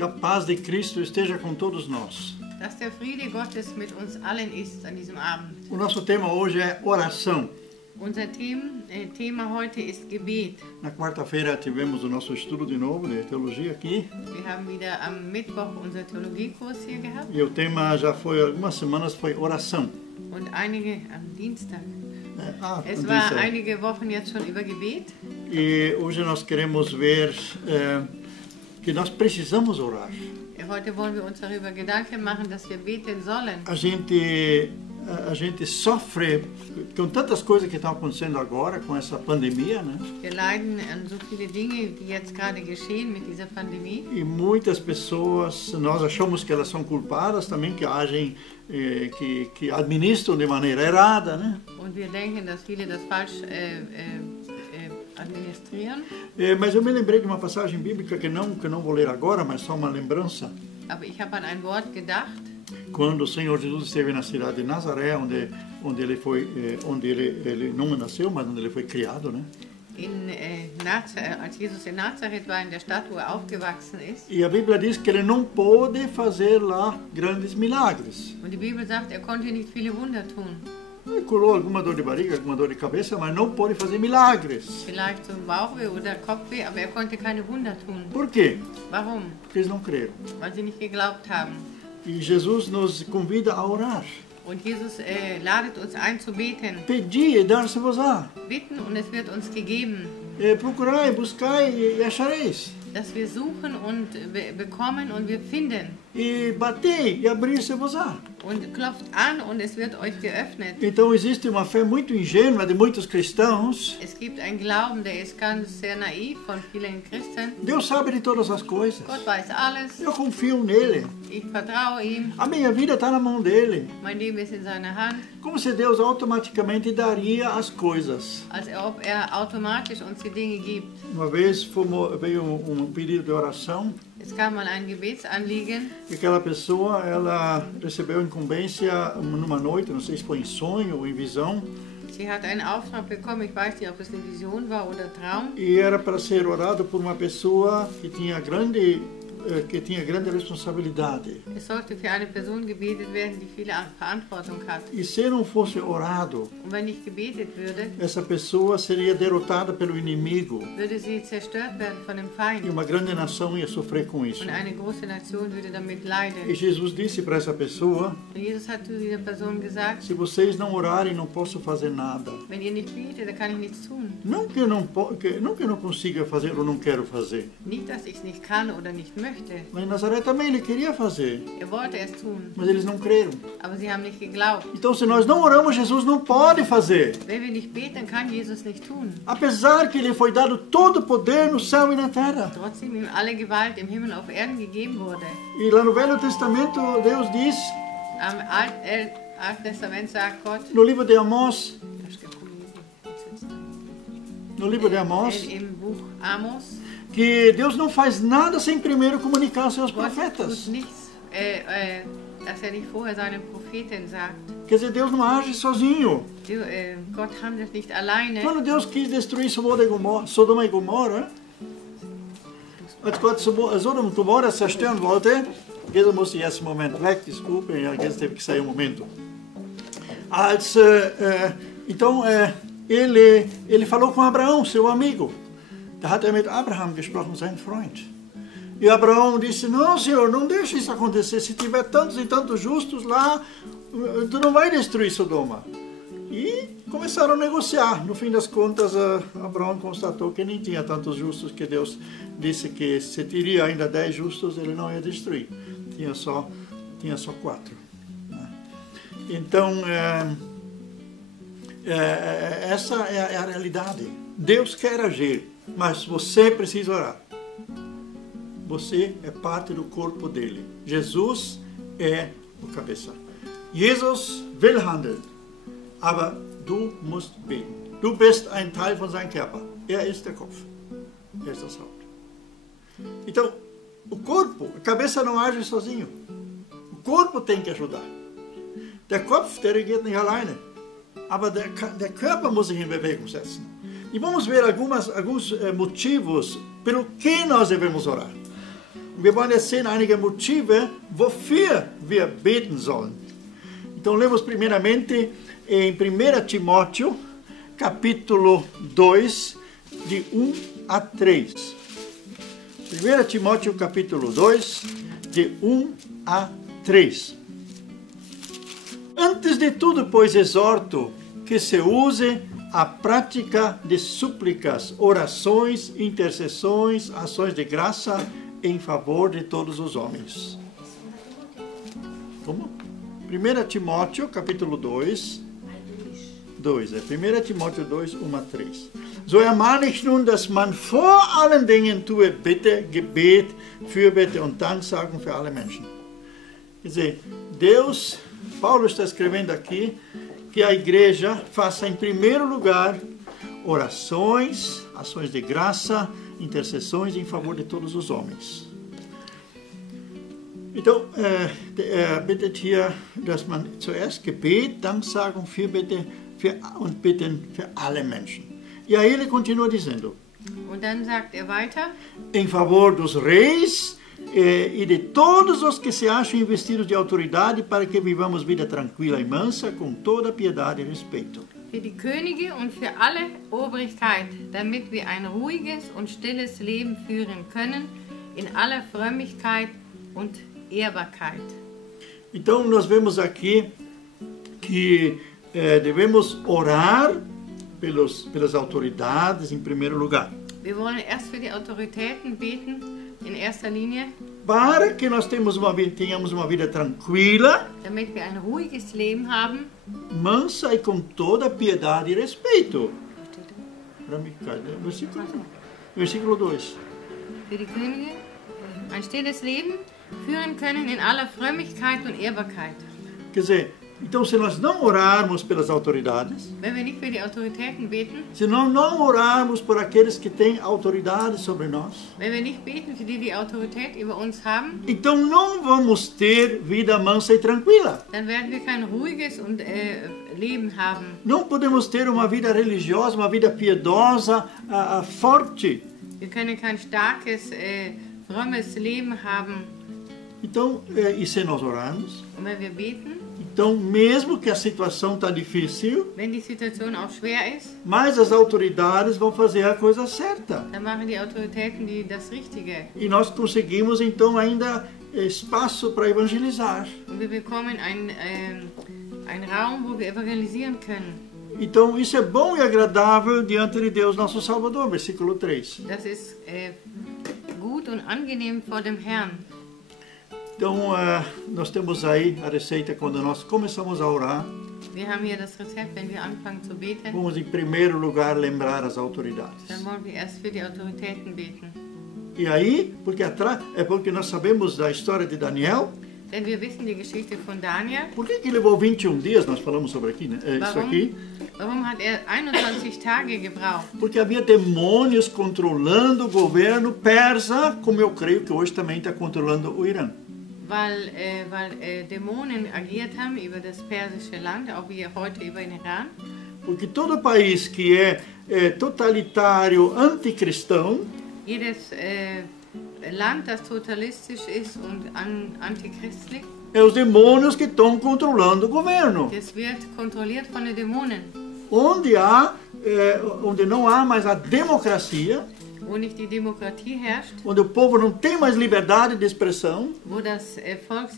Que a paz de Cristo esteja com todos nós. Dass der Friede Gottes mit uns allen ist an diesem Abend. O nosso tema hoje é oração. Unser Thema heute ist Gebet. Na quarta-feira tivemos o nosso estudo de novo de teologia aqui. Wir haben wieder am Mittwoch unser Theologiekurs hier gehabt. E o tema já foi algumas semanas foi oração. Und einige am Dienstag. Es war einige Wochen jetzt schon über Gebet. E hoje nós queremos ver que nós precisamos orar. Heute wollen wir uns darüber Gedanken machen, dass wir beten sollen. A gente sofre com tantas coisas que estão acontecendo agora com essa pandemia, né? Wir leiden an so viele Dinge, die jetzt gerade geschehen mit dieser Pandemie. E muitas pessoas, nós achamos que elas são culpadas também, que agem, que administram de maneira errada, né? Und wir denken, dass viele das falsch administrieren. Mas eu me lembrei de uma passagem bíblica que não vou ler agora, mas só uma lembrança. Aber ich habe an ein Wort gedacht. Quando o Senhor Jesus esteve na cidade de Nazaré, onde ele não nasceu, mas onde ele foi criado, né? Als Jesus in Nazareth war, in der Stadt, wo aufgewachsen ist. E a Bíblia diz que ele não pôde fazer lá grandes milagres. Und die Bibel sagt, konnte nicht viele Wunder tun. Ele curou alguma dor de barriga, alguma dor de cabeça, mas não pôde fazer milagres. Vielleicht so Bauchweh oder Kopfweh, aber konnte keine Wunder tun. Por quê? Warum? Porque eles não creram. Weil sie nicht geglaubt haben. E Jesus nos convida a orar. Und Jesus ladet uns ein zu beten. Pedi e dar-se-vos-á. Bitten und es wird uns gegeben. Procurai, buscai e achareis. Dass wir suchen und bekommen und wir finden. E batei e abrir-se-vos-á. Und klopft an und es wird euch geöffnet. Então existe uma fé muito ingênua de muitos cristãos. Es gibt einen Glauben, der ist ganz sehr naiv von vielen Christen. Deus sabe de todas as coisas. Gott weiß alles. Eu confio nele. Ich vertraue ihm. A minha vida está na mão dele. Mein Leben ist in seiner Hand. Como se Deus automaticamente daria as coisas. Als ob automatisch uns die Dinge gibt. Uma vez veio pedido de oração. Es kam mal ein Gebetsanliegen. E aquela pessoa, ela recebeu incumbência numa noite, não sei se foi em sonho ou em visão. Sie hat einen Auftrag bekommen, ich weiß nicht, ob es eine Vision war oder Traum. E era para ser orado por uma pessoa que tinha grande responsabilidade. Es sollte für eine Person gebetet werden, die viele Verantwortung hat. E se não fosse orado, und wenn nicht gebetet würde, essa pessoa seria derrotada pelo inimigo. Würde sie zerstört werden von dem Feind. E uma grande nação ia sofrer com isso. Und eine große Nation würde damit leiden. E Jesus disse para essa pessoa: Jesus hat zu dieser Person gesagt: se vocês não orarem, não posso fazer nada. Wenn ihr nicht betet, dann kann ich nichts tun. Não que eu não consiga fazer ou não quero fazer. Nicht, dass ich es nicht kann oder nicht möchte. Mas em Nazaré também ele queria fazer. Wollte es tun. Mas eles não creram. Aber sie haben nicht geglaubt. Então, se nós não oramos, Jesus não pode fazer. Wenn wir nicht beten, kann Jesus nicht tun. Apesar que lhe foi dado todo o poder no céu e na terra. Trotzdem ihm alle Gewalt im Himmel auf Erden gegeben wurde. E lá no Velho Testamento, Deus diz. Am Alten Testament sagt Gott. No livro de Amós. No livro de Amós. Im Buch Amos. Que Deus não faz nada sem primeiro comunicar aos seus profetas. Dass nicht vorher seinen Propheten sagt. Quer dizer, Deus não age sozinho. Gott handelt nicht alleine. Quando Deus quis destruir Sodoma e Gomorra, als Gott Sodoma und Gomorra zerstören wollte, Jesus musste jetzt einen Moment weg, desculpem, Jesus teve que sair um momento. Então, ele falou com Abraão, seu amigo. Da hat mit Abraham gesprochen, sein Freund. E Abraão disse: não, Senhor, não deixe isso acontecer. Se tiver tantos e tantos justos lá, tu não vai destruir Sodoma. E começaram a negociar. No fim das contas, Abraão constatou que nem tinha tantos justos, que Deus disse que se teria ainda 10 justos, ele não ia destruir. Tinha só 4. Então, essa é a realidade. Deus quer agir. Mas você precisa orar. Você é parte do corpo dele. Jesus é o cabeça. Jesus will handeln, aber du musst beten. Du bist ein Teil von seinem Körper. Ist der Kopf. Ist das Haupt. Então, o corpo, a cabeça não age sozinho. O corpo tem que ajudar. Der Kopf, der regiert nicht alleine. Aber der Körper muss sich in Bewegung setzen. E vamos ver alguns motivos pelo que nós devemos orar. Wir wollen jetzt sehen einige Motive, wofür wir beten sollen. Então, lemos primeiramente em 1 Timóteo, capítulo 2, de 1 a 3. 1 Timóteo, capítulo 2, de 1 a 3. Antes de tudo, pois, exorto que se use a prática de súplicas, orações, intercessões, ações de graça em favor de todos os homens. Como? 1 Timóteo, capítulo 2, 1 Timóteo 2, 1 a 3. So ermahne ich nun, dass man vor allen Dingen tue Bitte, Gebet, Fürbitte und Danksagen für alle Menschen. Quer dizer, Deus, Paulo está escrevendo aqui, que a igreja faça em primeiro lugar orações, ações de graça, intercessões em favor de todos os homens. Então, bittet hier, dass man zuerst Gebet, Danksagung, Fürbitte und Bitten für alle Menschen. E aí ele continua dizendo, Und dann sagt weiter, em favor dos reis e de todos os que se acham investidos de autoridade, para que vivamos vida tranquila e mansa, com toda piedade e respeito. für die Könige und für alle Obrigkeit, damit wir ein ruhiges und stilles Leben führen können, in aller Frömmigkeit und Ehrbarkeit. Então, nós vemos aqui que devemos orar pelas autoridades em primeiro lugar. Wir wollen erst für die Autoritäten beten, in erster Linie, Para que nós tenhamos uma vida tranquila, damit wir ein ruhiges Leben haben. mansa e com toda piedade e respeito. Versículo 2. Für die Könige ein stilles Leben führen können in aller Frömmigkeit und Ehrbarkeit. Quer dizer, então se nós não orarmos pelas autoridades, Wenn wir nicht für die Autoritäten beten, se nós não orarmos por aqueles que têm autoridade sobre nós, wenn wir nicht beten, für die die Autorität über uns haben, então não vamos ter vida mansa e tranquila. dann werden wir kein ruhiges und Leben haben. Não podemos ter uma vida religiosa, uma vida piedosa, forte. Wir können kein starkes, frommes Leben haben. Então, e se nós orarmos? Und wenn wir beten, Então, mesmo que a situação está difícil, wenn die Situation auch schwer ist, mas as autoridades vão fazer a coisa certa. dann machen die Autoritäten das Richtige. E nós conseguimos, então, ainda espaço para evangelizar. Und wir bekommen einen Raum, wo wir evangelisieren können. Então, isso é bom e agradável diante de Deus, nosso Salvador. Versículo 3. Das ist gut und angenehm vor dem Herrn. Então, nós temos aí a receita quando nós começamos a orar. Wir haben hier das Rezept, wenn wir anfangen zu beten, Vamos, em primeiro lugar, lembrar as autoridades. dann wollen wir erst für die Autoritäten beten. E aí, porque nós sabemos da história de Daniel. Denn wir wissen die Geschichte von Daniel. Por que levou 21 dias? Nós falamos sobre aqui, né? Isso aqui. Warum hat 21 Tage gebraucht? Porque havia demônios controlando o governo persa, como eu creio que hoje também está controlando o Irã. Weil Dämonen agiert haben über das persische Land, auch wie heute über den Iran. Porque todo país que é totalitário, anticristão, Jedes Land, das totalistisch ist und antichristlich, é os demônios que estão controlando o governo. das wird kontrolliert von den Dämonen. Onde não há mais a democracia, Wo nicht die Demokratie herrscht, onde o povo não tem mais liberdade de expressão, wo das Volk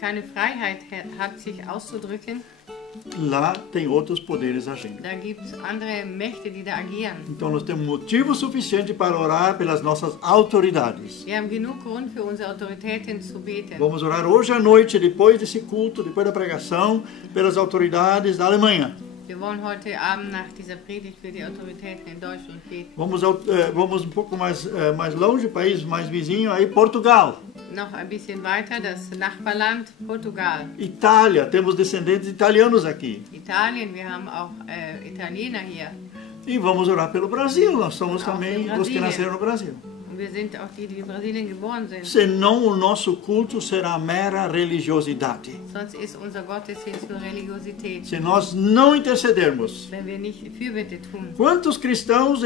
keine Freiheit hat, sich auszudrücken, lá tem outros poderes agindo. da gibt es andere Mächte, die da agieren. Então nós temos motivo suficiente para orar pelas nossas autoridades. Wir haben genug Grund für unsere Autoritäten zu beten. Vamos orar hoje à noite, depois desse culto, depois da pregação, pelas autoridades da Alemanha. Wir wollen heute Abend nach dieser Predigt für die Autoritäten in Deutschland beten. Vamos pouco mais longe, país mais vizinho, aí Portugal. Noch ein bisschen weiter, das Nachbarland Portugal. Itália, temos descendentes italianos aqui. Italien, wir haben auch Italiener hier. E vamos orar pelo Brasil, nós somos Auch também für os que Brasilien. nasceram no Brasil. Und wir sind auch die, die in Brasilien geboren sind. Senão o nosso culto será mera religiosidade. Sonst ist unser Gottesdienst nur Religiosität, Se nós não intercedermos. wenn wir nicht Fürbitte tun. Quantos cristãos,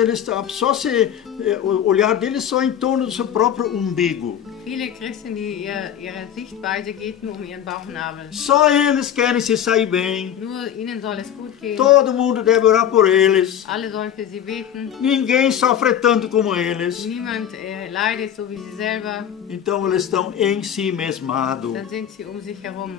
o olhar deles só em torno do seu próprio umbigo. Viele Christen, die ihre Sichtweise geht nur um ihren Bauchnabel. Só eles querem se sair bem. Nur ihnen soll es gut gehen. Todo mundo deve orar por eles. Alle sollen für sie beten. Ninguém sofre tanto como eles. Niemand leidet so wie sie selber. Então eles estão em si mesmados. Dann sind sie um sich herum.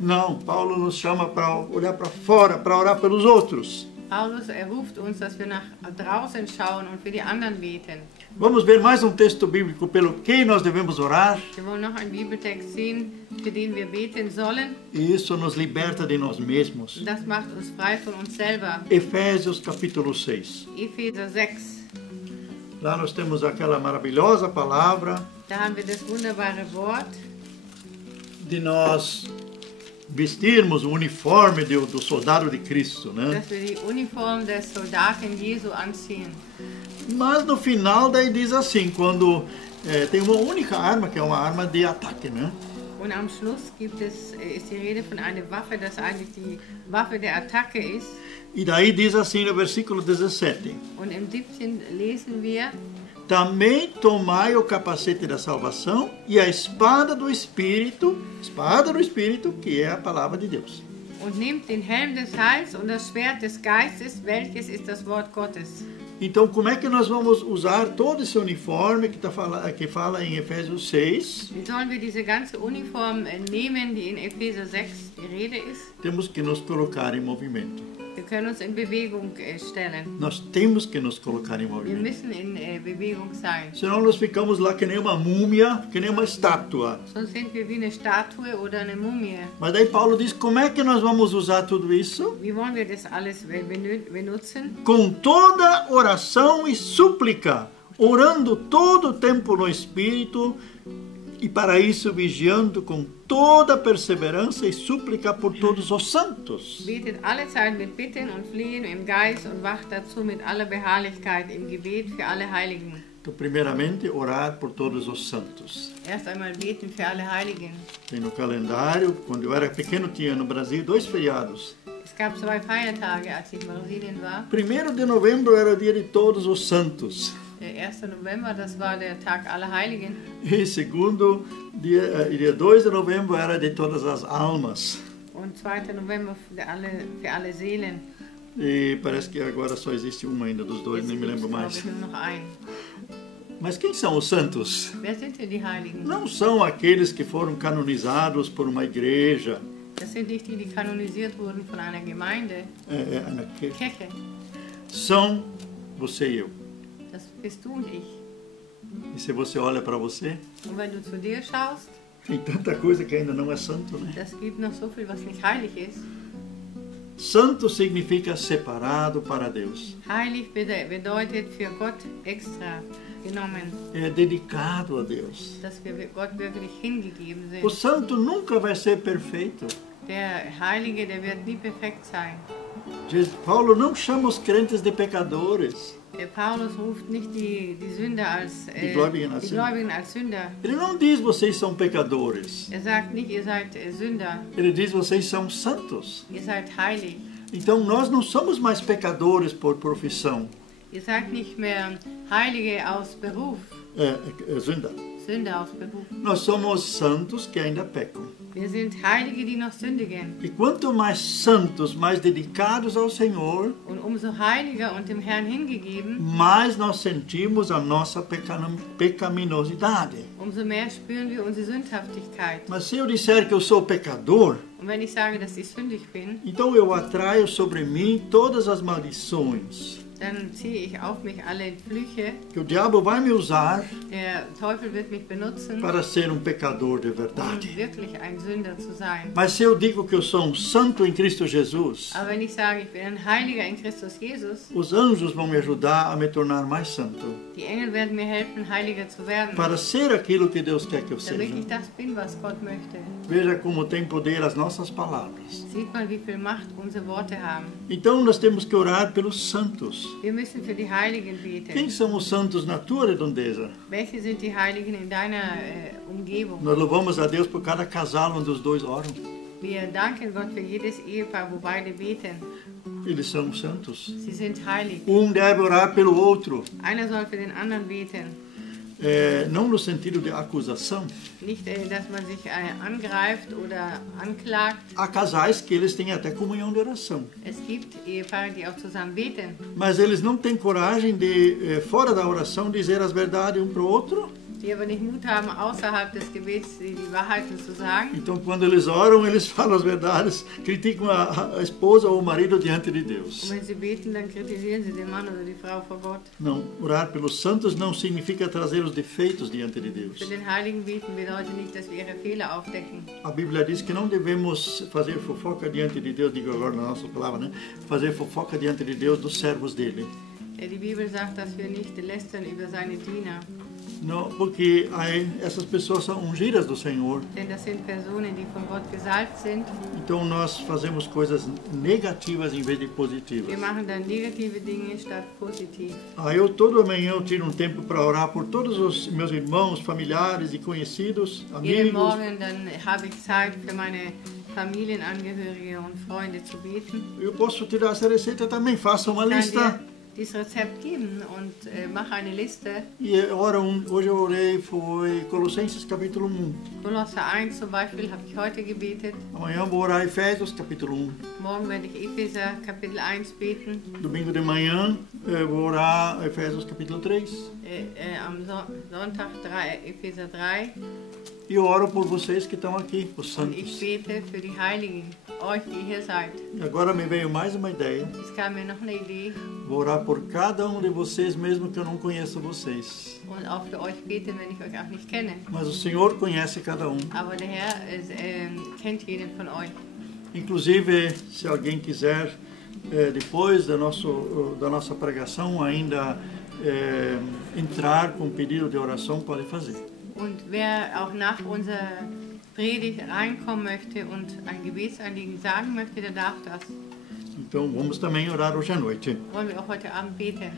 Não, Paulo nos chama para olhar para fora, para orar pelos outros. Paulus ruft uns, dass wir nach draußen schauen und für die anderen beten. Vamos ver mais texto bíblico pelo que nós devemos orar. Wir wollen noch einen Bibeltext sehen, für den wir beten sollen. E isso nos liberta de nós mesmos. Das macht uns frei von uns selber. Efésios capítulo 6. Epheser 6. Lá nós temos aquela maravilhosa palavra Da haben wir das wunderbare Wort, de nós vestirmos o uniforme do soldado de Cristo, né? dass wir die Uniform des Soldaten Jesu anziehen. Mas no final daí diz assim, quando tem uma única arma, que é uma arma de ataque, né? Und am Schluss ist die Rede von einer Waffe, das eigentlich die Waffe der Attacke ist. E daí diz assim no versículo 17. Und im 17 lesen wir, Também tomai o capacete da salvação e a espada do Espírito, que é a palavra de Deus. und nehmt den Helm des Heils und das Schwert des Geistes, welches ist das Wort Gottes. Então, como é que nós vamos usar todo esse uniforme que fala em Efésios 6? Wie sollen wir diese ganze Uniform nehmen, die in Epheser 6 die Rede ist? Temos que nos colocar em movimento. Wir können uns in Bewegung stellen. Nós temos que nos colocar em Wir movimento. müssen in Bewegung sein. Senão nós ficamos lá que nem uma múmia, que nem uma estátua. Sonst sind wir wie eine Statue oder eine Mumie. Mas daí Paulo diz, como é que nós vamos usar tudo isso? Wie wollen wir das alles benutzen? Com toda oração e súplica, orando todo o tempo no Espírito, e para isso vigiando com toda perseverança e súplica por todos os santos. Betet alle Zeit mit Bitten und Flehen im Geist und wacht dazu mit aller Beharrlichkeit im Gebet für alle Heiligen. Então, primeiramente, orar por todos os santos. Erst einmal beten für alle Heiligen. Tem no calendário, quando eu era pequeno, tinha no Brasil 2 feriados. Es gab 2 Feiertage, als ich in Brasilien war. 1º de novembro era o dia de todos os santos. Der 1. November, das war der Tag aller Heiligen. E segundo, dia 2 de novembro era de todas as almas. Und 2. November für alle Seelen. E parece que agora só existe uma ainda dos dois, nem me lembro Jetzt mais. gibt es, glaub ich, nur noch einen. Mas quem são os santos? Wer sind denn die Heiligen? Não são aqueles que foram canonizados por uma igreja. Das sind nicht die, die kanonisiert wurden von einer Gemeinde. Kirche. São você e eu. Das bist du und ich. E se você olha para você, Und wenn du zu dir schaust, tem tanta coisa que ainda não é santo, né? das gibt noch so viel, was nicht heilig ist. Santo significa separado para Deus. Heilig bedeutet für Gott extra genommen, É dedicado a Deus. dass wir Gott wirklich hingegeben O sind. santo nunca vai ser perfeito. Der Heilige, der wird nie perfekt sein. Paulo não chama os crentes de pecadores. Der Paulus ruft nicht die Sünder als Die Gläubigen als Sünder. Gläubigen als Sünder. Ele não diz vocês são pecadores. Er sagt nicht, ihr seid Sünder, Ele diz vocês são santos. ihr seid heilig. Então nós não somos mais pecadores por profissão. Ihr seid nicht mehr Heilige aus Beruf, Sünder. aus Beruf. Nós somos santos que ainda pecam. Wir sind Heilige, die noch sündigen. E quanto mais santos, mais dedicados ao Senhor, Und umso heiliger und dem Herrn hingegeben, mais nós sentimos a nossa pecaminosidade. umso mehr spüren wir unsere Sündhaftigkeit. Mas se eu disser que eu sou pecador, Und wenn ich sage, dass ich sündig bin, então eu atraio sobre mim todas as maldições dann ziehe ich auf mich alle Flüche. que o diabo vai me usar Der Teufel wird mich benutzen, para ser pecador de um verdade. wirklich ein Sünder zu sein. Mas se eu digo que eu sou santo em Cristo Jesus, Aber wenn ich sage, ich bin ein Heiliger in Christus Jesus, os anjos vão me ajudar a me tornar mais santo, die Engel werden mir helfen, Heiliger zu werden, para ser aquilo que Deus quer que eu damit seja. ich das bin, was Gott möchte. Veja como tem poder as nossas palavras. Sieht man, wie viel Macht unsere Worte haben. Então nós temos que orar pelos santos. Wir müssen für die Heiligen Quem beten. são os santos na tua redondeza? Welche sind die Heiligen in deiner Umgebung? Nós louvamos a Deus por cada casal onde os dois oram. Wir danken Gott für jedes Ehepaar, wo beide beten. Eles são santos. Sie sind heilig. Deve orar pelo outro. Einer soll für den anderen beten. não no sentido de acusação. Nicht, dass man sich angreift oder anklagt. Há casais que eles têm até comunhão de oração. Es gibt Ehepaare, die auch zusammen beten. Mas eles não têm coragem de, fora da oração, dizer as verdades um para o outro. Die aber nicht Mut haben, außerhalb des Gebets die Wahrheiten zu sagen. Então, quando eles oram, eles falam as verdades, criticam a esposa ou o marido diante de Deus. Und wenn sie beten, dann kritisieren sie den Mann oder die Frau vor Gott. Não, orar pelos santos não significa trazer os defeitos diante de Deus. Für den Heiligen beten bedeutet nicht, dass wir ihre Fehler aufdecken. A Bíblia diz que não devemos fazer fofoca diante de Deus, digo agora na nossa palavra, né? Fazer fofoca diante de Deus dos servos dele. Die Bibel sagt, dass wir nicht lästern über seine Diener. Não, porque essas pessoas são ungidas do Senhor. Denn das sind Personen, die von Gott gesalbt sind. Então nós fazemos coisas negativas em vez de positivas. Wir machen dann negative Dinge statt positiv. Eu toda manhã eu tiro tempo para orar por todos os meus irmãos, familiares e conhecidos, Jeden amigos. Morgen dann habe ich Zeit für meine Familienangehörige und Freunde zu beten. Eu posso tirar essa receita também, faça uma Ich kann lista. dir dieses Rezept geben und mache eine Liste. E hoje eu orei, foi Colossenses capítulo 1. Kolosser 1 zum Beispiel habe ich heute gebetet. Amanhã eu vou orar Efésios capítulo 1. Morgen werde ich Epheser Kapitel 1 beten. Domingo de manhã eu vou orar Efésios capítulo 3. Am Sonntag Epheser 3. E eu oro por vocês que estão aqui, os Und ich santos. bete für die Heiligen, euch, die hier seid. E agora me veio mais uma ideia. Es kam mir noch eine Idee. Vou orar por cada um de vocês, mesmo que eu não conheça vocês. Und auch für euch beten, wenn ich euch auch nicht kenne. Mas o Senhor conhece cada um. Aber der Herr kennt jeden von euch. Inclusive, se alguém quiser, depois da nossa pregação, ainda entrar com pedido de oração, pode fazer. Und wer auch nach unserer Predigt reinkommen möchte und ein Gebetsanliegen sagen möchte, der darf das. Então, vamos também orar hoje à noite. Wollen wir auch heute Abend beten.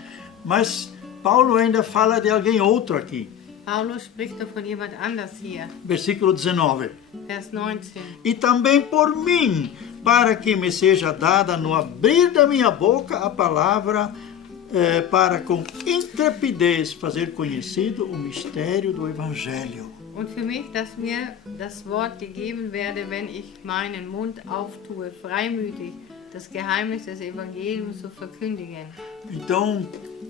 Mas Paulo ainda fala de alguém outro aqui. Paulo spricht doch von jemand anders hier. Versículo 19. Vers 19. E também por mim, para que me seja dada no abrir da minha boca a palavra, para com intrepidez fazer conhecido o mistério do Evangelho. Und für mich, dass mir das Wort gegeben werde, wenn ich meinen Mund auftue, freimütig das Geheimnis des Evangeliums zu verkündigen. Então,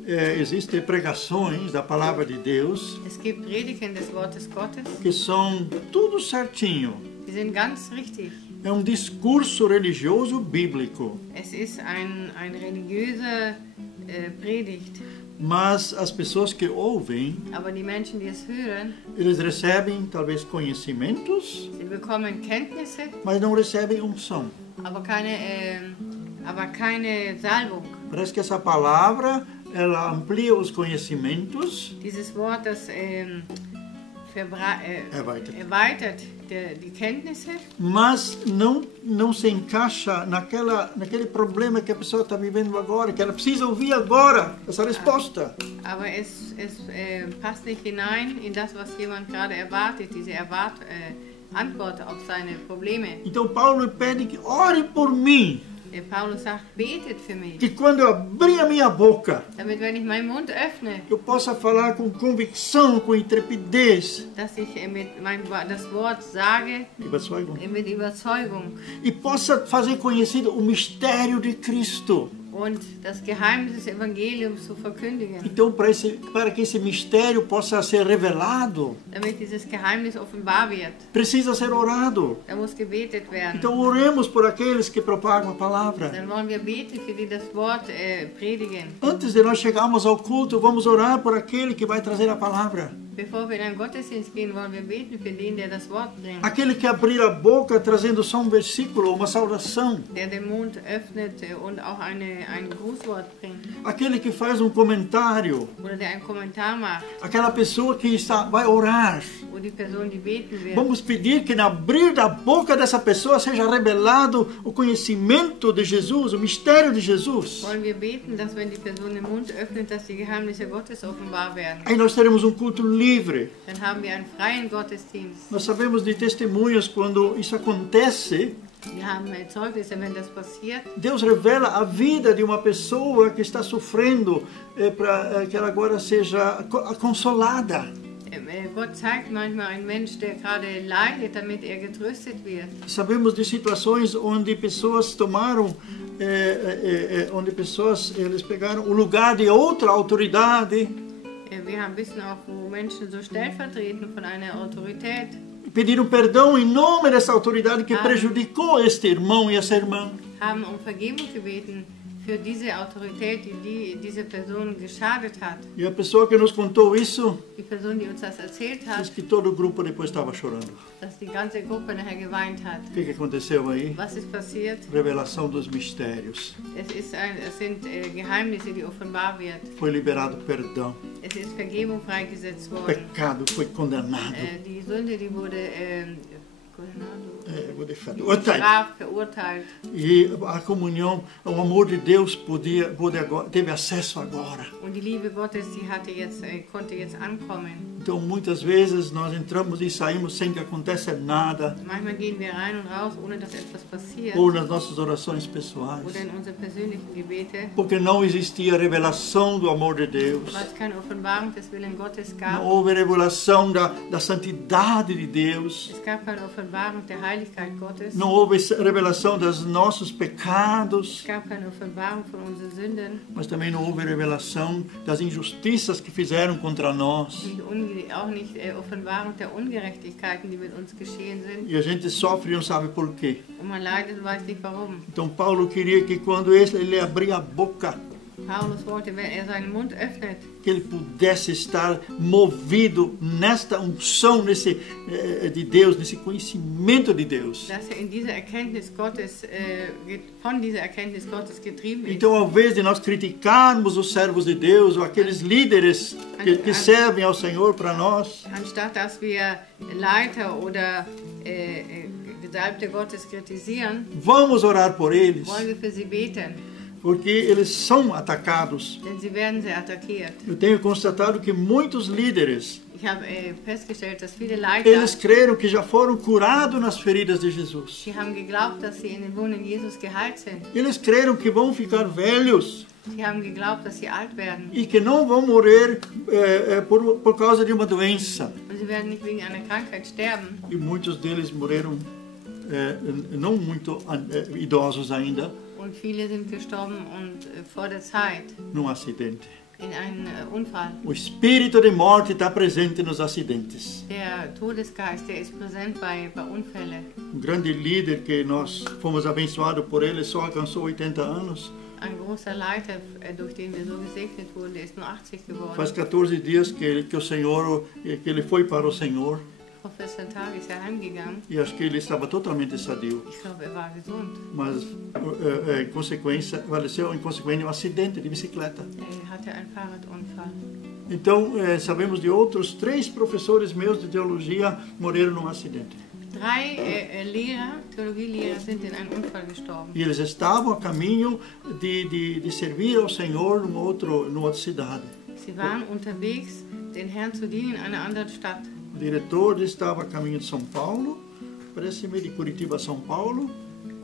existem pregações da palavra de Deus Es gibt Predigen des Wortes Gottes, que são tudo certinho. die sind ganz richtig. É um discurso religioso bíblico. Es ist ein religiöser Predigt, Mas as pessoas que ouvem, aber die Menschen, die es hören, eles recebem talvez conhecimentos, sie bekommen Kenntnisse, mas não recebem unção. aber keine Salbung. Parece que essa palavra, ela amplia os conhecimentos, Dieses Wort, das erweitert, erweitert die Kenntnisse, mas não se encaixa naquele problema que a pessoa está vivendo agora, que ela precisa ouvir agora essa resposta. aber es passt nicht hinein in das, was jemand gerade erwartet, diese Antwort auf seine Probleme. Então Paulo pede que ore por mim, Der Paulus sagt, betet für mich, que quando eu abrir a minha boca, damit wenn ich meinen Mund öffne, eu possa falar com convicção, com intrepidez, dass ich das Wort sage mit Überzeugung e possa fazer conhecido o mistério de Cristo. und das Geheimnis des Evangeliums zu verkündigen, Então, para que esse mistério possa ser revelado, damit dieses Geheimnis offenbar wird. precisa ser orado. Da muss gebetet werden. Então, oremos por aqueles que propagam a palavra. Dann wollen wir beten, für die das Wort predigen. Antes de nós chegarmos ao culto, vamos orar por aquele que vai trazer a palavra. Bevor wir in einen Gottesdienst gehen, wollen wir beten für den, der das Wort bringt. Aquele que abrir a boca trazendo só um versículo, uma saudação. Der den Mund öffnet und auch ein Grußwort bringt. Aquele que faz um comentário. Oder der einen Kommentar macht. Aquela pessoa que vai orar. Oder die Person, die beten wird. Vamos pedir que no abrir da boca dessa pessoa seja revelado o conhecimento de Jesus, o mistério de Jesus. Wollen wir beten, dass wenn die Person den Mund öffnet, dass die Geheimnisse Gottes offenbar werden. Aí nós teremos um culto livre. Dann haben wir einen freien Gottesdienst. Nós sabemos de testemunhas quando isso acontece. Wir haben Zeugnisse, wenn das passiert. Deus revela a vida de uma pessoa que está sofrendo para que ela agora seja consolada. Gott zeigt manchmal einen Mensch, der gerade leidet, damit er getröstet wird. Sabemos de situações onde pessoas tomaram, onde pessoas eles pegaram o lugar de outra autoridade. Wir haben wissen auch, wo Menschen so stellvertretend von einer Autorität Pediram perdão em nome dessa autoridade que prejudicou este irmão e essa irmã. haben um Vergebung gebeten für diese Autorität, die diese Person geschadet hat. E a pessoa que nos contou isso Die Person, die uns das erzählt diz hat, que todo o grupo depois estava chorando. dass die ganze Gruppe nachher geweint hat. O que aconteceu aí? Was ist passiert? Revelação dos mistérios. Es sind Geheimnisse, die offenbar wird. Foi liberado perdão. Es ist Vergebung freigesetzt O worden. pecado foi condenado. Die Sünde, die wurde condenado, verurteilt. E a comunhão, o amor de Deus teve acesso agora. Und die Liebe Gottes, die konnte jetzt ankommen. Então muitas vezes nós entramos e saímos sem que aconteça nada. Manchmal gehen wir rein und raus, ohne dass etwas passiert. Ou nas nossas orações pessoais. Oder in unseren persönlichen Gebete. Porque não existia revelação do amor de Deus. Weil es keine Offenbarung des Willens Gottes gab. Não houve revelação da santidade de Deus. Es gab keine Offenbarung der Heiligkeit Gottes. Não houve revelação dos nossos pecados. Es gab keine Offenbarung von unseren Sünden. Mas também não houve revelação das injustiças que fizeram contra nós. Auch nicht Offenbarung der Ungerechtigkeiten, die mit uns geschehen sind. E a gente sofre e não sabe por quê. Und man leidet und weiß nicht warum. Então Paulo queria que quando ele abria a boca, Paulus wollte, wenn seinen Mund öffnet, que ele pudesse estar movido nesta unção de Deus, nesse conhecimento de Deus. dass in dieser Erkenntnis Gottes, von dieser Erkenntnis Gottes getrieben ist. Então, ao invés de nós criticarmos os servos de Deus ou aqueles líderes que servem ao Senhor para nós, Anstatt dass wir Leiter oder Gesalbte Gottes kritisieren, vamos orar por eles, wollen wir für sie beten, porque eles são atacados. denn sie werden sehr attackiert. Eu tenho constatado que muitos líderes, Ich habe festgestellt, dass viele Leiter, eles creram que já foram curados nas feridas de Jesus. sie haben geglaubt, dass sie in den Wunden Jesus geheilt sind. Eles creram que vão ficar velhos Sie haben geglaubt, dass sie alt werden. e que não vão morrer por causa de uma doença. Und sie werden nicht wegen einer Krankheit sterben. E muitos deles morreram não muito idosos ainda, Und viele sind gestorben und vor der Zeit num acidente. in einem Unfall. O espírito de morte está presente nos acidentes. Der Todesgeist, der ist präsent bei Unfällen. Grande líder que nós fomos abençoados por ele só alcançou 80 anos. Ein großer Leiter, durch den wir so gesegnet wurden, der ist nur 80 geworden. Faz 14 dias que ele foi para o Senhor. Vor 14 Tagen ist er heimgegangen. E acho que ele estava totalmente sadio. Ich glaube, er war gesund. Mas, em consequência, faleceu em consequência de um acidente de bicicleta. Er hatte einen Fahrradunfall. Então, sabemos de outros 3 professores meus de teologia morreram num acidente. 3 Theologielehrer sind in einem Unfall gestorben. E eles estavam a caminho de servir ao Senhor numa outra cidade. Sie waren unterwegs, den Herrn zu dienen in einer anderen Stadt. O diretor estava a caminho de São Paulo, parece-me de Curitiba a São Paulo.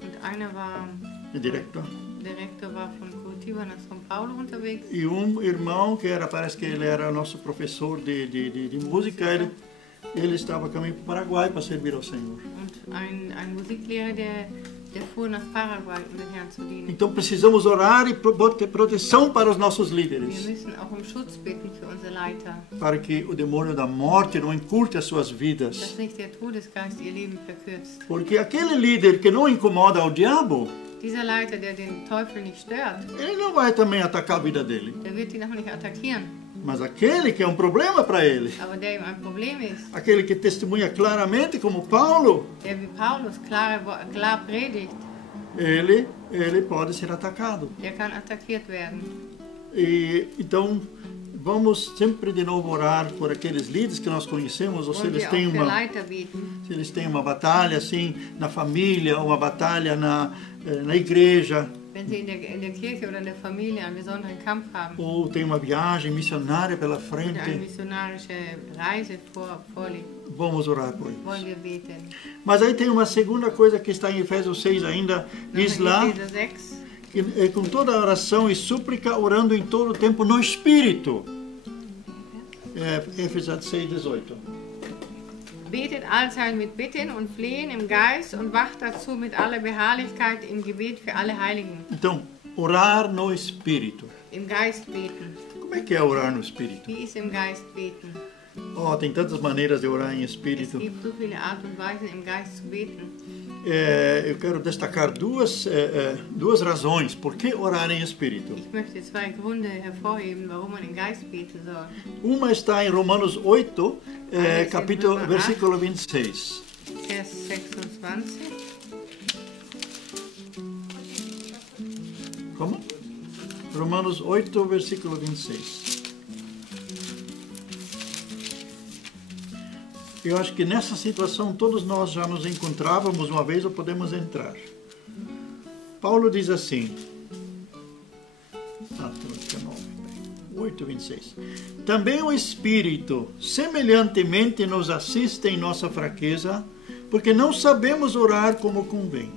Und einer war, O diretor. der Rektor war von Curitiba nach São Paulo unterwegs. E irmão que parece que ele era nosso professor de música, ele estava a caminho para o Paraguai para servir ao Senhor. Und ein Musiklehrer, der fuhr nach Paraguay, um den Herrn zu dienen. Então precisamos orar e ter proteção para os nossos Wir líderes, müssen auch um Schutz bitten für unsere Leiter, para que o demônio da morte não encurte as suas vidas. dass nicht der Todesgeist ihr Leben verkürzt. Porque aquele líder que não incomoda ao diabo, Dieser Leiter, der den Teufel nicht stört, ele não vai também atacar a vida dele. der wird ihn auch nicht attackieren. Mas aquele que é um problema para ele, Aber der ihm ein Problem ist, aquele que testemunha claramente como Paulo, der wie Paulus klar predigt, ele pode ser atacado. der kann attackiert werden. E então vamos sempre de novo orar por aqueles líderes que nós conhecemos, ou se Wollen eles wir têm auch für uma Leiter beten, se eles têm uma batalha assim na família, uma batalha na igreja, wenn sie in der Kirche oder in der Familie einen besonderen Kampf haben ou tem uma viagem missionária pela oder eine frente, missionarische Reise vorliegt, vamos orar por eles. wollen wir beten. Mas aí tem uma segunda coisa que está em Efésios 6 ainda, diz lá, Epheser 6, que com toda oração e súplica, orando em todo o tempo no Espírito. Éfeso 6:18. Betet allzeit mit Bitten und Flehen im Geist und wacht dazu mit aller Beharrlichkeit im Gebet für alle Heiligen. Então, orar no Espírito. Im Geist beten. Como é que é orar no Espírito? Wie ist im Geist beten? Oh, tem tantas maneiras de orar em Es Espírito. gibt so viele Art und Weisen, im Geist zu beten. Eu quero destacar duas razões por que orar em Espírito. Ich möchte zwei Gründe hervorheben, warum man im Geist beten soll. Uma está em Romanos 8, versículo 26. Vers 26. Como? Romanos 8, versículo 26. Eu acho que nessa situação todos nós já nos encontrávamos uma vez ou podemos entrar. Paulo diz assim, 8, 26. Também o Espírito semelhantemente nos assiste em nossa fraqueza, porque não sabemos orar como convém.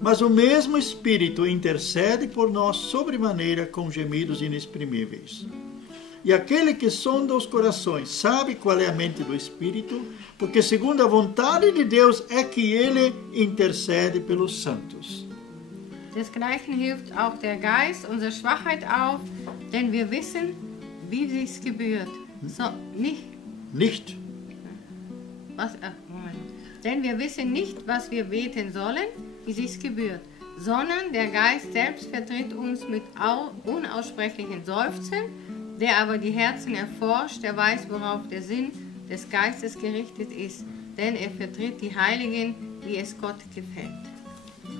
Mas o mesmo Espírito intercede por nós sobremaneira com gemidos inexprimíveis. E aquele que sonda os corações sabe qual é a mente do Espírito, porque segundo a vontade de Deus é que ele intercede pelos santos. Desgleichen hilft auch der Geist unserer Schwachheit auf, denn wir wissen, wie sich's gebührt. Denn wir wissen nicht, was wir beten sollen, wie sich's gebührt, sondern der Geist selbst vertritt uns mit unaussprechlichen Seufzen. Der aber die Herzen erforscht, der weiß, worauf der Sinn des Geistes gerichtet ist, denn er vertritt die Heiligen, wie es Gott gefällt.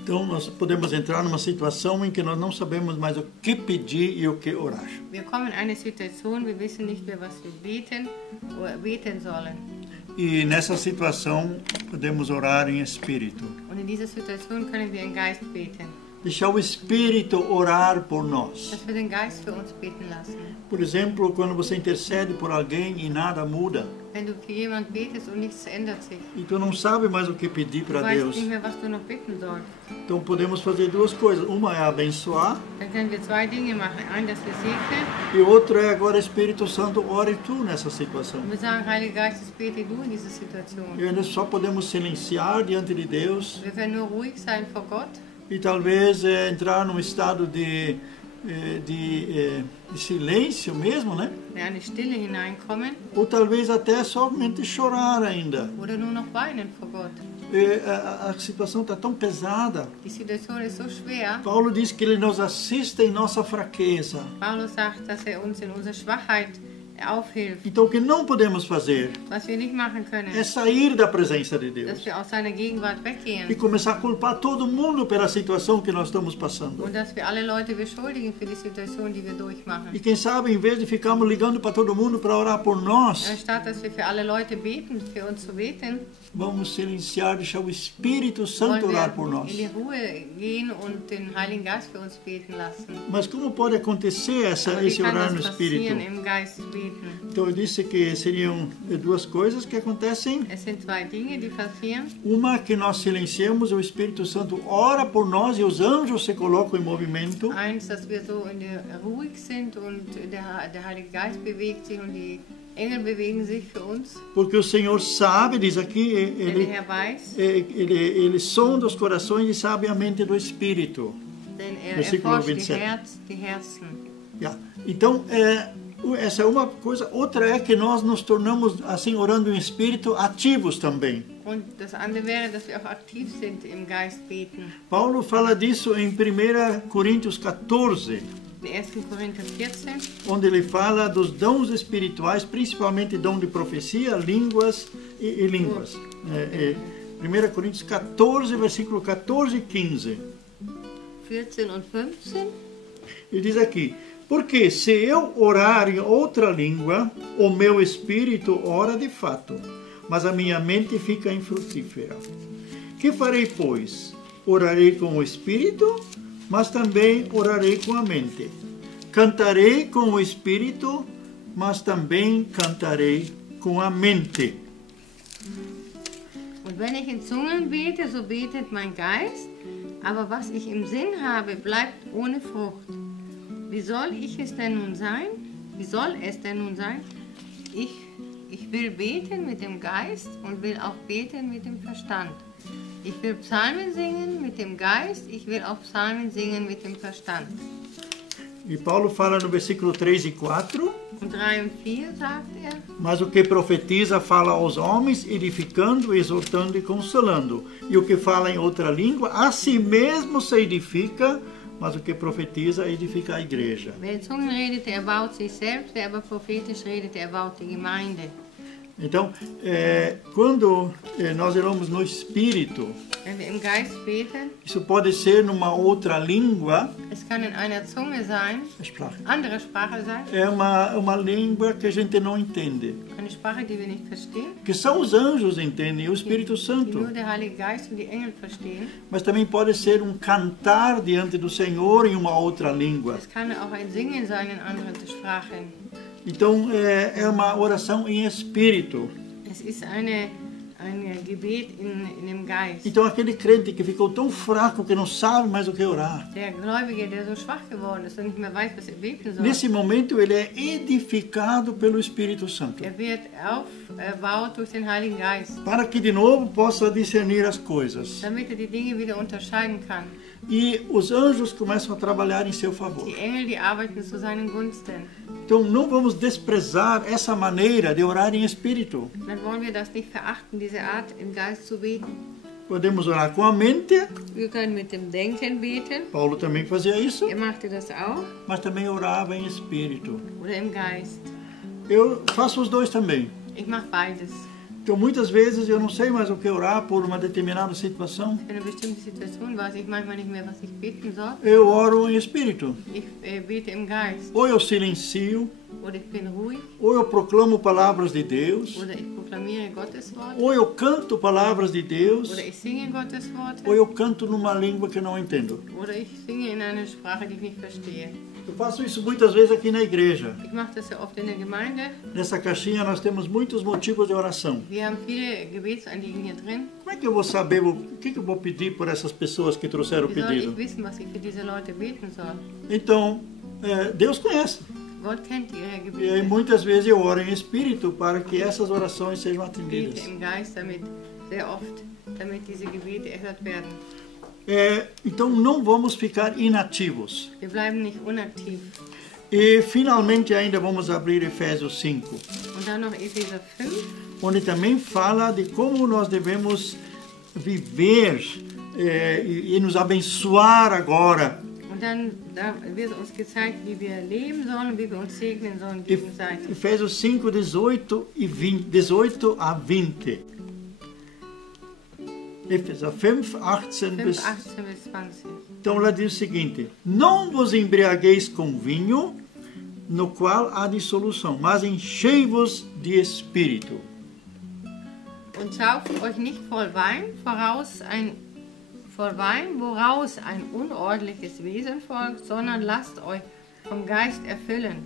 Então nós podemos entrar numa situação em que nós não sabemos mais o que pedir e o que orar. Wir kommen in eine Situation, wir wissen nicht mehr, was wir beten oder beten sollen. E nessa situação podemos orar em espírito. Und in dieser Situation können wir im Geist beten. Deixar o Espírito orar por nós. Dass wir den Geist für uns beten lassen. Por exemplo, quando você intercede por alguém e nada muda. Wenn du für jemand betest und nichts ändert sich. E tu não sabe mais o que pedir para Deus. Du weißt nicht mehr, was du noch bitten sollst. Então podemos fazer duas coisas. Uma é abençoar. Dann können wir zwei Dinge machen. Ein, dass wir segnen. E outra é agora, Espírito Santo, ore tu nessa situação. Und wir sagen, Heiliger Geist, bete du in dieser Situation. E nós só podemos silenciar diante de Deus. Wir werden nur ruhig sein vor Gott. E talvez entrar num estado de silêncio mesmo, né? In eine Stille hineinkommen. Ou talvez até somente chorar ainda. Oder nur noch weinen vor Gott. A situação está tão pesada. Die Situation ist so schwer. Paulo diz que ele nos assiste em nossa fraqueza. Paulus sagt, dass er uns in unserer Schwachheit aufhilft. Então o que não podemos fazer Was wir nicht machen können, é sair da presença de dass Deus wir aus seiner Gegenwart weggehen. e começar a culpar todo mundo pela situação que nós estamos passando. Und dass wir alle Leute beschuldigen für die Situation, die wir durchmachen. E quem sabe, em vez de ficarmos ligando para todo mundo para orar por nós, Anstatt dass wir für alle Leute beten, für uns zu beten, vamos silenciar, deixar o Espírito Santo wollen orar por wir nós. in die Ruhe gehen und den Heiligen Geist für uns beten lassen. Mas como pode acontecer Aber wie esse kann orar no das Espírito? passieren im Geist beten? Então eu disse que seriam duas coisas que acontecem. Es sind zwei Dinge, die passieren. Uma que nós silenciamos, o Espírito Santo ora por nós e os anjos se colocam em movimento. Eins, dass wir so ruhig sind und der Heilige Geist bewegt sich und die Engel bewegen sich für uns. Porque o Senhor sabe, diz aqui, Denn der Herr weiß, ele sonda os corações e sabe a mente do Espírito. denn er Versículo erforscht 27. die Herzen. Yeah. Então, essa é uma coisa. Outra é que nós nos tornamos, assim, orando em Espírito, ativos também. Und das andere wäre, dass wir auch aktiv sind im Geist beten. Paulo fala disso em 1 Coríntios 14. In 1. Korinther 14, Onde ele fala dos dons espirituais, principalmente dom de profecia, línguas e línguas. 1 Coríntios 14, versículo 14 e 15. 14 und 15. Ele diz aqui, porque se eu orar em outra língua, o meu espírito ora de fato, mas a minha mente fica infrutífera. Que farei, pois? Orarei com o espírito, mas também orarei com a mente. Cantarei com o espírito, mas também cantarei com a mente. Und wenn ich in Zungen bete, so betet mein Geist, aber was ich im Sinn habe, bleibt ohne Frucht. Wie soll es denn nun sein? Ich will beten mit dem Geist und will auch beten mit dem Verstand. Ich will Psalmen singen mit dem Geist, ich will auch Psalmen singen mit dem Verstand. E Paulo fala no versículo 3 e 4. Und 3 und 4 sagt Mas o que profetiza fala aos homens, edificando, exortando e consolando. E o que fala em outra língua, a si mesmo se edifica, mas o que profetiza edifica a igreja. Wer in Zungen redet, der baut sich selbst, wer aber prophetisch redet, der baut die Gemeinde. Então, quando nós oramos no Espírito, Wenn wir im Geist beten, isso pode ser numa outra língua, es kann in einer Zunge sein, andere Sprache sein, é uma língua que a gente não entende, eine Sprache, die wir nicht verstehen, que só os anjos entendem e o Espírito die Santo. nur der Heilige Geist und die Engel verstehen. Mas também pode ser um cantar diante do Senhor em uma outra língua. Es kann auch ein Singen sein in anderen Sprachen. Então, é uma oração em espírito. Es ist ein Gebet in dem Geist. Então, aquele crente que ficou tão fraco que não sabe mais o que orar, Der Gläubige, der so schwach geworden ist und nicht mehr weiß, was er beten soll, nesse momento ele é edificado pelo Espírito Santo, wird aufgebaut durch den Heiligen Geist, para que de novo possa discernir as coisas. damit die Dinge wieder unterscheiden kann. E os anjos começam a trabalhar em seu favor. Die Engel, die arbeiten zu seinen Gunsten. Então, não vamos desprezar essa maneira de orar em espírito. Dann wollen wir das nicht verachten, diese Art im Geist zu beten. Podemos orar com a mente, Wir können mit dem Denken beten. Paulo também fazia isso, Machte das auch. mas também orava em espírito. Oder im Geist. Eu faço os dois também. Ich mache beides. Então, muitas vezes eu não sei mais o que orar por uma determinada situação. Für eine bestimmte Situation weiß ich manchmal nicht mehr, was ich beten soll. Eu oro em espírito. Ich bete im Geist. Ou eu silencio, Oder ich bin ruhig. ou eu proclamo palavras de Deus, Oder ich proklamiere Gottes Wort. ou eu canto palavras de Deus, Oder ich singe Gottes Worte. ou eu canto numa língua que não entendo. Oder ich singe in einer Sprache, die ich nicht verstehe. Eu faço isso muitas vezes aqui na igreja. Ich mache das ja oft in der Gemeinde. Nessa caixinha nós temos muitos motivos de oração. Wir haben viele Gebetsanliegen hier drin. Como é que eu vou saber o que eu vou pedir por essas pessoas que trouxeram o Wie soll ich pedido? wissen, was ich für diese Leute beten soll? Então, Deus conhece. Gott kennt ihre E aí, Gebete. muitas vezes eu oro em espírito para que essas orações sejam Ich bete atendidas. im Geist, sehr oft, damit diese Gebete erhört werden. Então, não vamos ficar inativos. Wir bleiben nicht unaktiv. E, finalmente, ainda vamos abrir Efésios 5, Und dann noch Epheser 5. onde também fala de como nós devemos viver e nos abençoar agora. Und dann da wird uns gezeigt, wie wir leben sollen, wie wir uns segnen sollen gegenseitig. Efésios 5, 18 a 20. Efésios 5, 18 5, bis... 18 bis 20. Então lá diz o seguinte: não vos embriagueis com vinho, no qual há dissolução, mas enchei-vos de espírito. Und sauft euch nicht voll Wein, woraus ein unordentliches Wesen folgt, sondern lasst euch vom Geist erfüllen.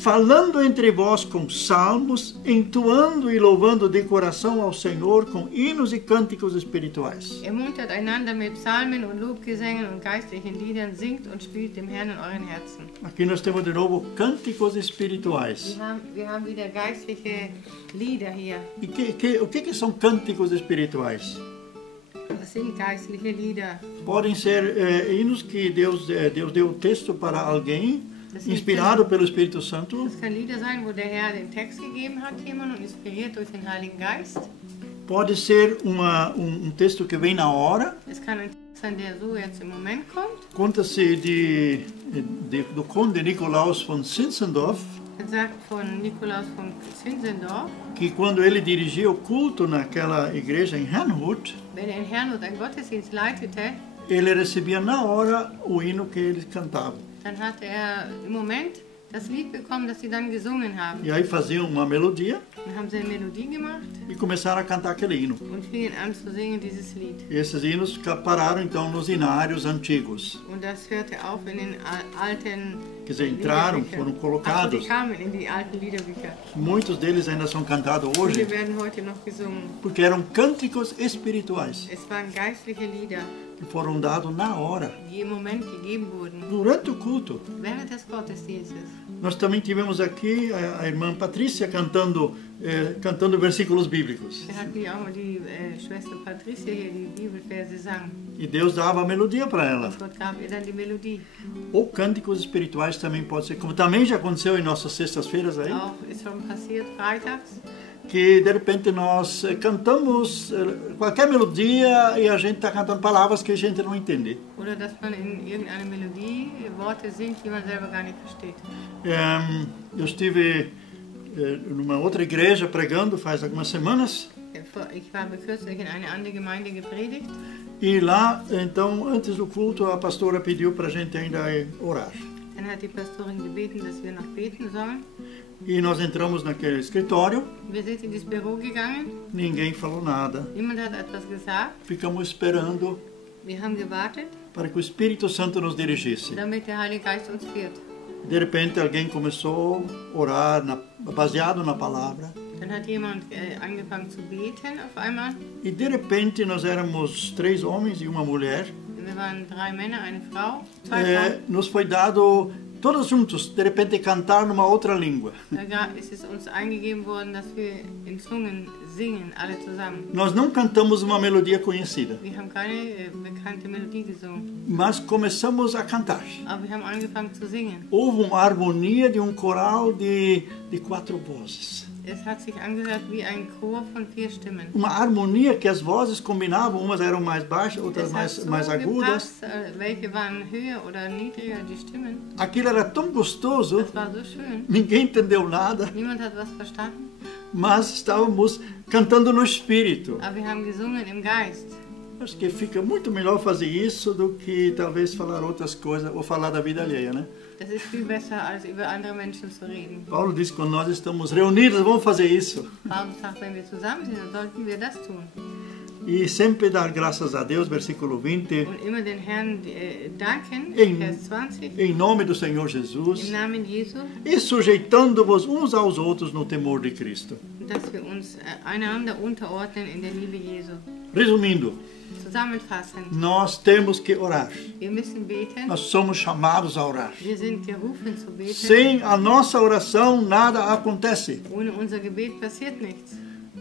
Falando entre vós com salmos, entoando e louvando de coração ao Senhor com hinos e cânticos espirituais. Ermuntert einander mit Psalmen und Lobgesängen und geistlichen Liedern, singt und spielt dem Herrn in euren Herzen. Aqui nós temos de novo cânticos espirituais. Wir haben wieder geistliche Lieder hier. E o que são cânticos espirituais? Das sind geistliche Lieder. Podem ser hinos que Deus deu o texto para alguém, inspirado pelo Espírito Santo. Das kann Lieder sein, wo der Herr den Text gegeben hat, jemand und inspiriert durch den Heiligen Geist. Pode ser texto que vem na hora. Es kann ein Text sein, der so jetzt im Moment kommt. Conta-se do conde Nikolaus von Zinzendorf, Sagt von Nikolaus von Zinzendorf, que quando ele dirigia o culto naquela igreja em Herrnhut, wenn er in Herrnhut einen Gottesdienst leitete, ele recebia na hora o hino que eles cantavam. dann hat er im Moment das Lied bekommen, das sie dann gesungen haben. E aí faziam uma melodia Dann haben sie eine Melodie gemacht e começaram a cantar aquele hino. und fingen an zu singen dieses Lied. E esses hinos pararam então nos hinários antigos. Und das hörte auf in den alten Quer dizer, entraram, Liederbüchern. foram Ach so, colocados. die kamen in die alten Liederbücher. Muitos deles ainda são cantados Und hoje, die werden heute noch gesungen. porque eram cânticos espirituais. Es waren geistliche Lieder. que foram dados na hora, die im Moment gegeben wurden, durante o culto. während des Gottesdienstes. Nós também tivemos aqui a irmã Patrícia cantando versículos bíblicos. Wir hatten ja auch die Schwester Patricia hier, die Bibelverse sang. E Deus dava a melodia para ela. Und Gott gab ihr dann die Melodie. Ou cânticos espirituais também pode ser, como também já aconteceu em nossas sextas-feiras aí, Auch ist schon passiert, freitags, que de repente nós cantamos qualquer melodia e a gente está cantando palavras que a gente não entende. oder dass man in irgendeiner Melodie Worte singt, die man selber gar nicht versteht. Eu estive numa outra igreja pregando faz algumas semanas. Ich habe kürzlich in eine andere Gemeinde gepredigt. E lá, então, antes do culto, a pastora pediu para a gente ainda orar. Dann hat die Pastorin gebeten, dass wir noch beten sollen. E nós entramos naquele escritório, Wir sind in das Büro gegangen. ninguém falou nada. Niemand hat etwas gesagt. Ficamos esperando Wir haben gewartet, para que o Espírito Santo nos dirigisse. damit der Heilige Geist uns führt. De repente, alguém começou a orar baseado na palavra. Dann hat jemand angefangen zu beten auf einmal. E de repente, nós éramos 3 homens e uma mulher. Wir waren 3 Männer, eine Frau, 2 Frauen. Nos foi dado, todos juntos, de repente, cantar numa outra língua. Da ist es uns eingegeben worden, dass wir in Zungen singen, alle zusammen. Nós não cantamos uma melodia conhecida, Wir haben keine bekannte Melodie gesungen, mas começamos a cantar. aber wir haben angefangen zu singen. Houve uma harmonia de coral de 4 vozes. Es hat sich angehört wie ein Chor von 4 Stimmen. Uma harmonia que as vozes combinavam, umas eram mais baixas, outras Es hat so mais agudas. gepasst, welche waren höher oder niedriger, die Stimmen. Aquilo era tão gostoso, Das war so schön. ninguém entendeu nada, Niemand hat was verstanden, mas estávamos cantando no Espírito. aber wir haben gesungen im Geist. Acho que fica muito melhor fazer isso do que talvez falar outras coisas ou falar da vida alheia, né? Das ist viel besser, als über andere Menschen zu reden. Paulo diz que quando nós estamos reunidos, vamos fazer isso. Paulus sagt, wenn wir zusammen sind, dann sollten wir das tun. E sempre dar graças a Deus, versículo 20, Und immer den Herrn danken, Em- Vers 20, em nome do Senhor im Jesus, Namen Jesu, e sujeitando-vos uns aos outros no temor de Cristo. dass wir uns einander unterordnen in der Liebe Jesu. Resumindo, Zusammenfassend, nós temos que orar. wir müssen beten, Nós somos chamados a orar. wir sind gerufen zu beten. Sem a nossa oração, nada acontece. Ohne unser Gebet passiert nichts.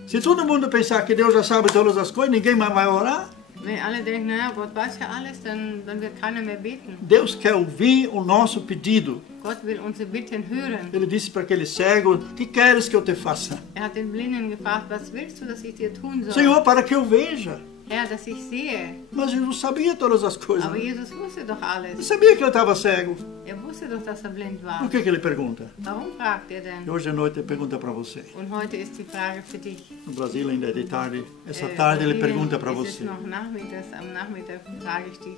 Se todo mundo pensar que Deus já sabe todas as coisas, ninguém mais vai orar. Wenn alle denken, naja, Gott weiß ja alles, dann wird keiner mehr beten. Deus quer ouvir o nosso pedido. Gott will unsere Bitten hören. Ele disse para aquele cego: que queres que eu te faça? Hat den Blinden gefragt, was willst du, dass ich dir tun soll? Senhor, para que eu veja. Herr, dass ich sehe. Mas Jesus sabia todas as coisas. Aber Jesus wusste doch Ele alles. sabia que ele estava cego. Wusste doch, dass blind war. Por que ele pergunta? Warum fragt denn? E hoje à noite ele pergunta para você. Und heute ist die Frage für dich. No Brasil ainda é de tarde. Essa tarde ele pergunta para você. Noch nachmittags, am Nachmittag frage ich dich.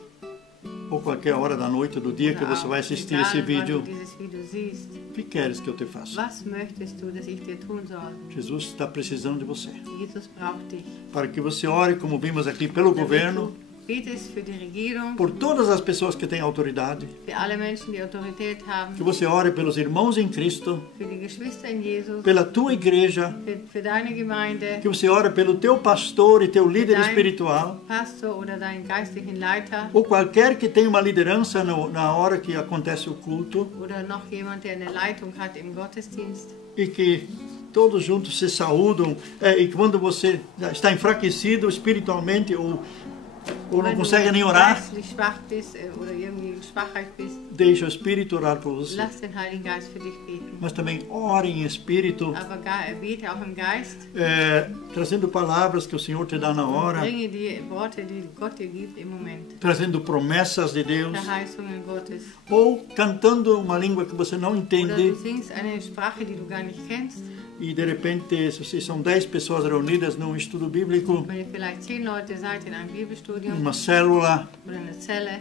Ou qualquer hora da noite do dia que você vai assistir esse vídeo. Dieses Video siehst. O que queres que eu te faça? Was möchtest du, dass ich dir tun soll? Jesus está precisando de você. Jesus braucht dich. Para que você ore, como vimos aqui, pelo governo, Betest für die Regierung, por todas as pessoas que têm autoridade. für alle Menschen, die Autorität haben, Que você ore pelos irmãos em Cristo, für die Geschwister in Jesus, pela tua igreja. für deine Gemeinde, Que você ore pelo teu pastor e teu líder espiritual. Pastor oder deinen geistlichen Leiter Ou qualquer que tenha uma liderança na hora que acontece o culto. oder noch jemand, der eine Leitung hat im Gottesdienst. E que todos juntos se saúdam. E quando você está enfraquecido espiritualmente ou não Wenn consegue nem du orar, geistlich schwach bist oder irgendwie Schwachheit bist, deixa o Espírito orar por você. lass den Heiligen Geist für dich beten. Mas também ore em Espírito, Aber bete auch im Geist. trazendo palavras que o Senhor te dá na hora, Bringe die Worte, die Gott dir gibt im Moment. trazendo promessas de Deus, Verheißungen Gottes. ou cantando uma língua que você não Oder entende. du singst eine Sprache, die du gar nicht kennst. E de repente, se vocês são 10 pessoas reunidas num estudo bíblico, Wenn ihr vielleicht 10 Leute seid in einem Bibelstudium numa célula, oder in einer Zelle,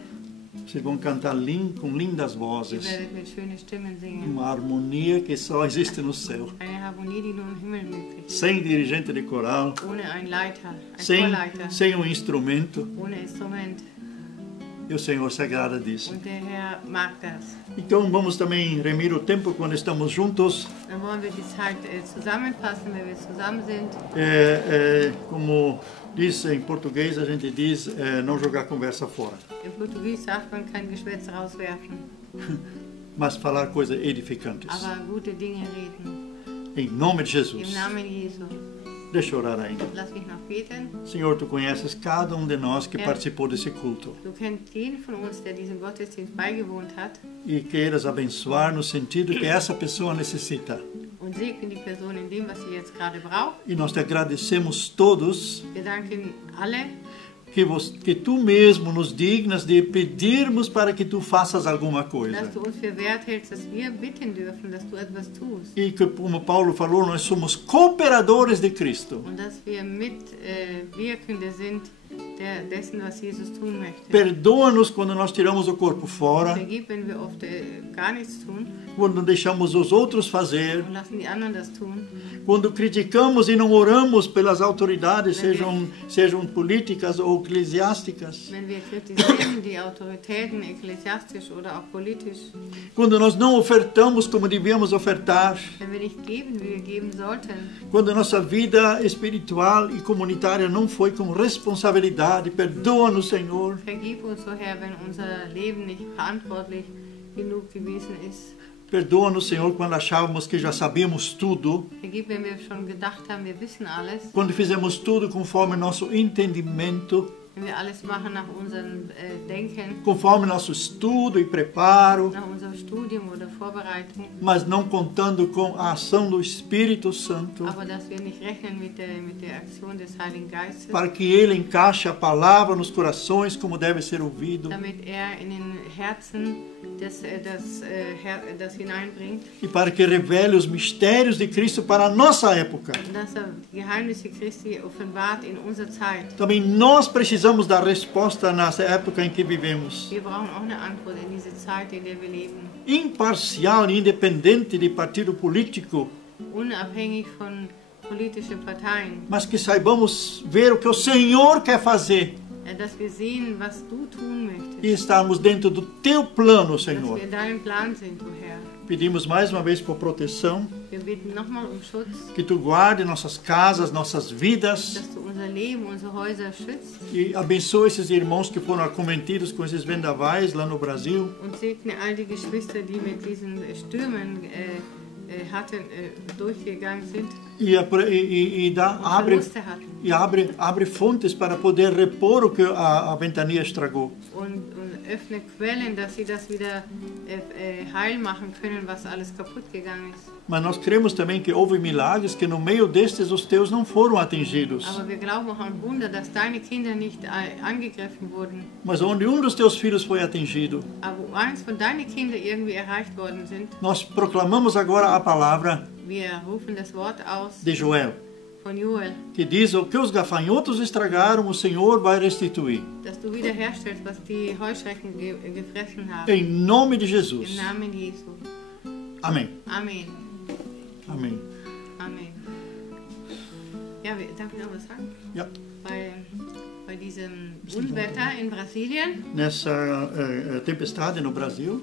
vocês vão cantar com lindas ihr vozes. werdet mit schönen Stimmen singen. Uma harmonia que só existe no céu. Eine Harmonie, die nur im Himmel möglich ist. Sem dirigente de coral, Ohne einen Leiter, einen sem Chorleiter, um instrumento. ohne Instrument. E o Senhor se agrada disso. Und der Herr mag das. Então vamos também remir o tempo quando estamos juntos. Dann wollen wir die Zeit zusammenfassen, wenn wir zusammen sind. Como diz em português, a gente diz não jogar conversa fora, Im Portugies sagt man kein Geschwätz rauswerfen, mas falar coisas edificantes. aber gute Dinge reden. Em nome de Jesus. Im Namen Jesu. Deixa eu orar ainda. Lass mich noch beten. Senhor, tu conheces cada de nós que participou desse culto. Du kennst jeden von uns, der diesem Gottesdienst beigewohnt hat. E queiras abençoar no sentido que essa pessoa necessita. Und segne die Person in dem, was sie jetzt gerade braucht. E nós te agradecemos todos Wir danken alle, que tu mesmo nos dignas de pedirmos para que tu faças alguma coisa. dass du uns für wert hältst, dass wir bitten dürfen, dass du etwas tust. E que, como Paulo falou, nós somos cooperadores de Cristo. Und dass wir Mitwirkende sind dessen, was Jesus tun möchte. Perdoa-nos quando nós tiramos o corpo fora, Vergib, wenn wir oft gar nichts tun quando deixamos os outros fazer, und lassen die anderen das tun. quando criticamos e não oramos pelas autoridades, sejam políticas ou eclesiásticas, Wenn wir kritisieren die Autoritäten, ekklesiastisch oder auch politisch, quando nós não ofertamos como devíamos ofertar, wenn wir nicht geben, wie wir geben sollten, quando a nossa vida espiritual e comunitária não foi com responsabilidade, perdoa-nos, Senhor. vergib uns, o Herr, wenn unser Leben nicht verantwortlich genug gewesen ist. Perdoa-nos, Senhor, quando achávamos que já sabíamos tudo, Vergib, wenn wir schon gedacht haben, wir wissen alles, quando fizemos tudo conforme nosso entendimento, wenn wir alles machen nach unserem Denken, conforme nosso estudo e preparo, nach unserem Studium oder Vorbereitung, mas não contando com a ação do Espírito Santo, aber dass wir nicht rechnen mit der Aktion des Heiligen Geistes, para que Ele encaixe a palavra nos corações como deve ser ouvido, damit in den Herzen das hineinbringt, e para que revele os mistérios de Cristo para a nossa época. und dass Geheimnisse Christi offenbart in unserer Zeit. Também nós precisamos dar resposta nessa época em que vivemos. Wir brauchen auch eine Antwort in diese Zeit, in der wir leben. Imparcial e independente de partido político, Unabhängig von politischen Parteien. mas que saibamos ver o que o Senhor quer fazer Dass wir sehen, was du tun möchtest. e estarmos dentro do teu plano, Dass Senhor. wir in deinem Plan sind, o Herr. Pedimos mais uma vez por proteção, Wir bitten nochmal Schutz, que tu guarde nossas casas, nossas vidas dass du unser Leben, unsere Häuser schützt e abençoe esses irmãos que foram acometidos com esses vendavais lá no Brasil. und segne all die Geschwister, die mit diesen Stürmen durchgegangen sind E abre, Verluste hatten. abre fontes para poder repor o que a ventania estragou. Und öffne Quellen, dass sie das wieder heil machen können, was alles kaputt gegangen ist. Mas nós cremos também que houve milagres que no meio destes os teus não foram atingidos. Aber wir glauben auch an Wunder, dass deine Kinder nicht angegriffen wurden. Mas onde dos teus filhos foi atingido, Aber wo eins von deinen Kindern irgendwie erreicht worden sind, nós proclamamos agora a palavra wir rufen das Wort aus de Joel, von Joel, que diz: o que os gafanhotos estragaram, o Senhor vai restituir. dass du wiederherstellst, was die Heuschrecken gefressen haben. Em nome de Im Jesus. Namen Jesu. Amém. Amen. Amém. Amen. Ja, darf ich noch was sagen? Ja. Bei diesem Unwetter in Brasilien Nessa tempestade no Brasil,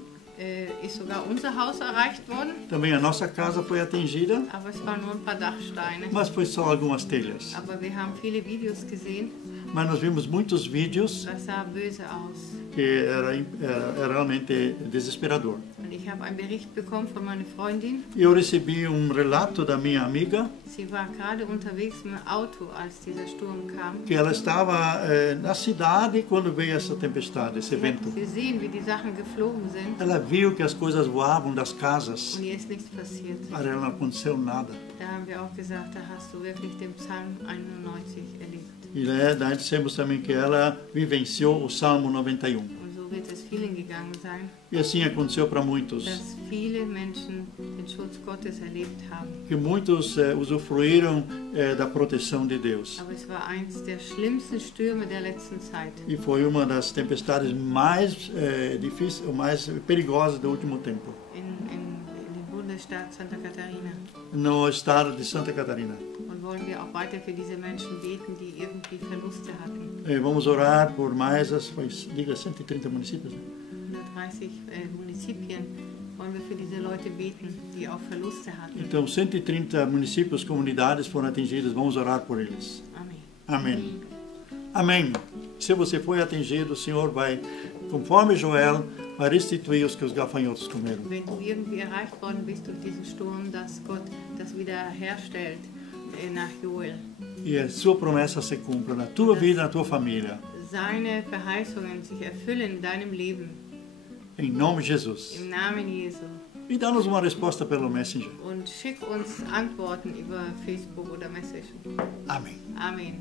ist sogar unser Haus erreicht worden, também a nossa casa foi atingida, aber es waren nur ein paar Dachsteine. mas foi só algumas telhas. Aber wir haben viele Videos gesehen, Mas nós vimos muitos vídeos das sah böse aus. que era realmente desesperador. Und ich habe einen Bericht bekommen von meiner Freundin. Eu recebi relato da minha amiga Sie war gerade unterwegs im Auto, als dieser Sturm kam. que ela estava na cidade quando veio essa tempestade, esse Sie hat vento. gesehen, wie die Sachen geflogen sind Ela viu que as coisas voavam das casas, und ihr ist nichts passiert. para ela não aconteceu nada. Da haben wir auch gesagt, da hast du wirklich den Psalm 91 erlebt. E daí dissemos também que ela vivenciou o Salmo 91. Und so wird es vielen gegangen sein, E assim aconteceu para muitos, dass viele Menschen den Schutz Gottes erlebt haben. que muitos usufruíram da proteção de Deus. Aber es war eins der schlimmsten Stürme der letzten Zeit. E foi uma das tempestades mais difíceis, mais perigosas do último tempo, In dem Bundesstaat Santa Catarina. no estado de Santa Catarina. Und wollen wir auch weiter für diese Menschen beten, die irgendwie Verluste hatten. Vamos orar por mais as, diga, 130 municípios. Né? 130 Municipien wollen wir für diese Leute beten, die auch Verluste hatten. Então, 130 municípios, comunidades foram atingidas. Vamos orar por eles. Amém. Amém. Amém. Se você foi atingido, o Senhor vai, conforme Joel, vai restituir os que os gafanhotos comeram. Wenn du irgendwie erreicht worden bist durch diesen Sturm, dass Gott das wiederherstellt nach Joel. E a sua promessa se cumpra na tua vida, na tua família. Seine Verheißungen sich erfüllen in deinem Leben. Em nome de Jesus. Im Namen Jesu. E dá-nos uma resposta pelo Messenger. Und schick uns Antworten über Facebook oder Messenger. Amém. Amen.